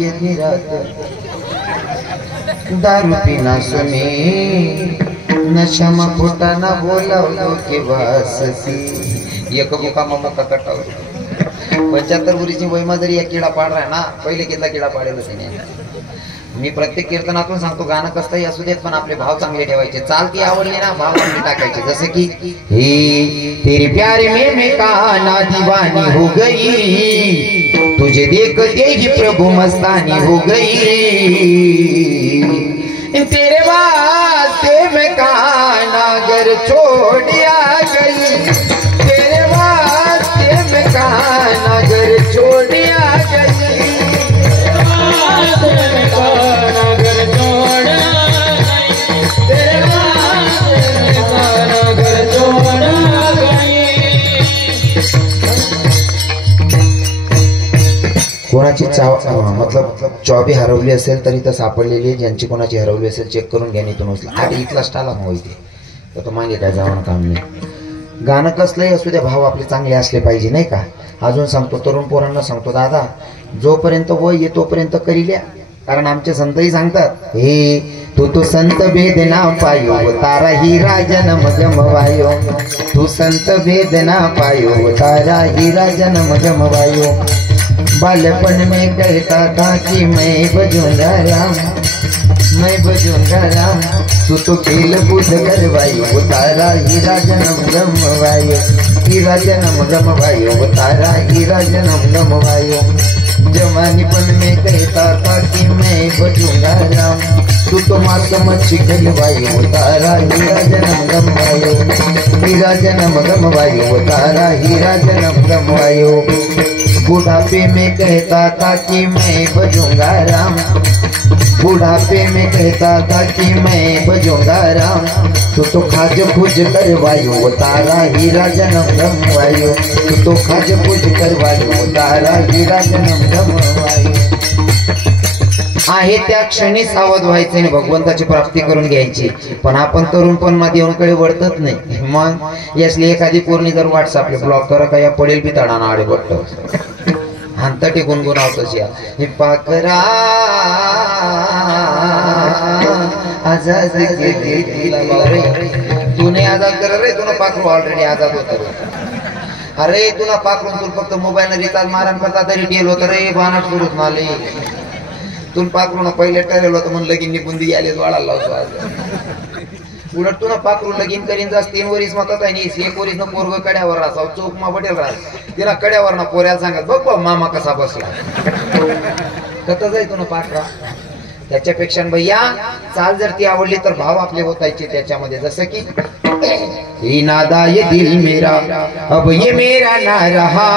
येते रात दारू पिना सुने नशा पोटाना बोलावलो के वासती एक मुका मका कटाव 75 वर्षी वयमा जरी एक किडा पाड रहा ना पहिले कितला किडा पाडेल त्याने मी प्रत्येक कीर्तनातून सांगतो गाणं कसंही असू देत पण आपले भाव चांगले ठेवायचे चालती आवडली ना भाव चांगले टाकायचे जसे की हे तेरे प्यार में मैं काना दीवानी हो गई तुझे देखते ही प्रभु मस्तानी हो गई तेरे वास्ते मैं काना घर छोड़ आ गई तेरे वास्ते मैं काना घर छोड़ आ गई कोणाची मतलब चॉबी हरवली असेल तरी तर सापडलेली ज्यांची कोणाची हरवली असेल चेक करून घ्या इथून उचला आणि इथला स्टाला माहिती तर तो मागे काय जावं काम नाही गाणं कसलंही असू द्या भाव आपले चांगले असले पाहिजे नाही का अजून सांगतो तरुण पोरांना सांगतो दादा जोपर्यंत वय ये तोपर्यंत करी लिया कारण आमचे संतही सांगतात हे तू संत भेद ना पायो तारा हिरा जन्म गमवायो तू संत भेद ना पायो तारा हिरा जन्म गमवायो बालपन में कहता था कि मैं बजूंगा राम तू तो खेल कूद करवायो तारा हीरा जन्म गमवायो हीरा जन्म गमवायो तारा हीरा जन्म गमवायो जवानीपन में कहता था कि मैं बजूंगा राम तू तो मात मच्छी खिलवायो तारा हीरा जन्म गमवायो हीरा जन्म गमवायो तारा हीरा जन्म गमवायो बुढ़ापे में कहता था कि मैं बजूंगा राम बुढ़ापे में कहता था कि मैं बजूंगा राम तू तो खाज खुज करवायो तारा हीरा जन्म गमवायो तू तो खाज खुज करवायो तारा हीरा जन्म गमवायो आहे त्या क्षणी सावध व्हायचे आणि भगवंताची प्राप्ती करून घ्यायची पण आपण तरुणपण मध्ये येऊनकडे वळतच नाही मग यासली एखादी पूर्णी जर व्हॉट्सअपले ब्लॉक करा का या पडेल बी तडाना आडे बट्ट हांतटी गुणगुणावतोच या हे पाकरा आजाद तूने आजाद कर रे तुला पाखरू ऑलरेडी आजाद होत अरे तुला पाखरून तुला फक्त मोबाईल रिचार्ज मारण करता तरी डेल होत रे बाणाट सुरूच नाले तुला पाखरून पहिले ठरेल होतं म्हणून लगीन बुंदी आले वाढायला लावतो आज उलट तुला पाखरू लगीन करीन जास 3 वरीस मतात आहे नी 1 वरीस न पोरग कड्यावर राहसाव चौक मा बटेल राहत तिला कड्यावर ना पोऱ्याला सांगत बघ बघ मामा कसा बसला कत जाय तुला पाखरा त्याच्यापेक्षा भैया चाल जर ती आवडली तर भाव आपले होतायचे त्याच्यामध्ये जसं की ही नादा ये दिल मेरा अब ये मेरा ना रहा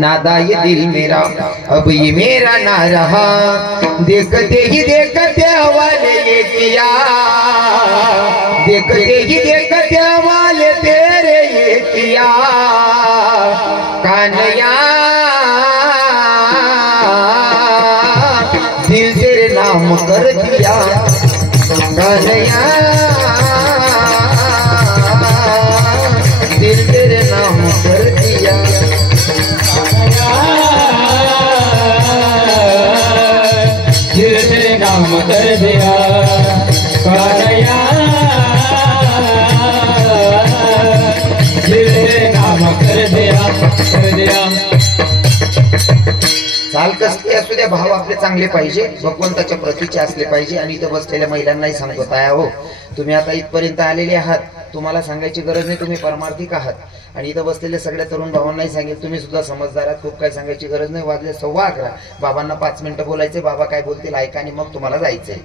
नादा ये दिल मेरा अब ये मेरा ना रहा देखते ही देखते हवाले ये किया देखते ही देखते हवाले तेरे ये किया कान्हैया दिल तेरे नाम कर दिया कान्हैया दिल तेरे नाम कर दिया दिल तेरे नाम कर दिया कान्हैया दिल तेरे नाम कर दिया चाल कसले असू द्या भाव आपले चांगले पाहिजे भगवंताच्या प्रतीचे असले पाहिजे आणि इथं बसलेल्या महिलांनाही सांगतो ताया हो तुम्ही आता इथपर्यंत आलेले आहात तुम्हाला सांगायची गरज नाही तुम्ही परमार्थिक आहात आणि इथं बसलेल्या सगळ्या तरुण भावांनाही सांगेल तुम्ही सुद्धा समजदार आहात खूप काही सांगायची गरज नाही वाजले 11:15 बाबांना 5 मिनिटं बोलायचे बाबा काय बोलतील ऐका आणि मग तुम्हाला जायचंय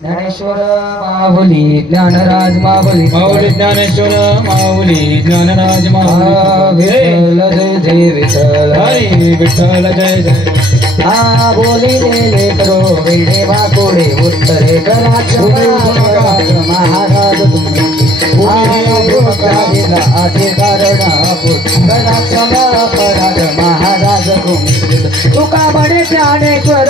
ज्ञानेश्वर माऊली ज्ञानराज माऊली माऊली ज्ञानेश्वर माऊली ज्ञानराज माऊली विठ्ठल जय जय विठ्ठल हरी विठ्ठल जय जय आ बोली ले करो वेडे वाकोडे उत्तरे कराच महाराज तुम्ही आठे कारण महाराज तुम्ही तुका म्हणे ज्ञानेश्वर